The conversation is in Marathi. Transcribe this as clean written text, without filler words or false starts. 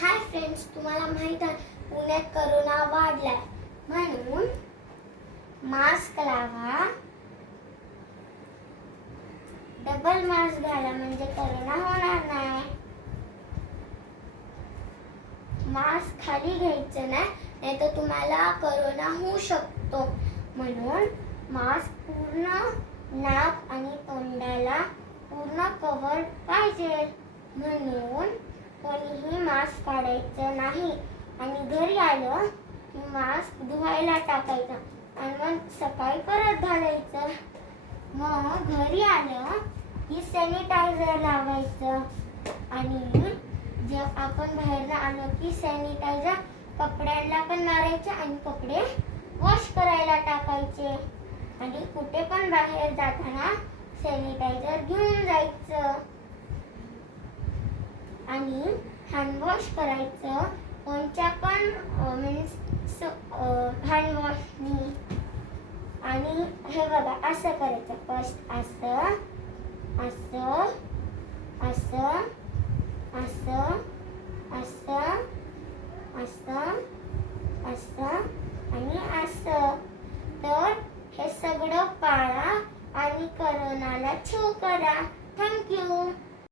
हाय फ्रेंड्स, तुम्हाला माहित आहे पुण्यात करोना वाढलाय म्हणून मास्क लावा, डबल मास्क घाला म्हणजे करोना होणार नाही. मास्क खाली घ्यायचं नाही तर तुम्हाला करोना होऊ शकतो. म्हणून मास्क पूर्ण नाक आणि तोंडाला पूर्ण कव्हर पाहिजे. म्हणून कोणीही मास्क काढायचं नाही आणि घरी आलं की मास्क धुवायला टाकायचं आणि मग सकाळी परत घालायचं. मग घरी आलं की सॅनिटायझर लावायचं आणि जर आपण बाहेर आलो की सॅनिटायझर कपड्यांना पण मारायचे आणि कपडे वॉश करायला टाकायचे. आणि कुठे पण बाहेर जाताना सॅनिटायझर घेऊन जायचं आणि हँड वॉश करायचं. कोणत्या पण मीन्स हँड वॉशनी. आणि हे बघा असं करायचं. फर्स्ट असं असं असं असं असं असं असं आणि असं. तर हे सगळं पाळा आणि करोनाला छू करा. थँक्यू.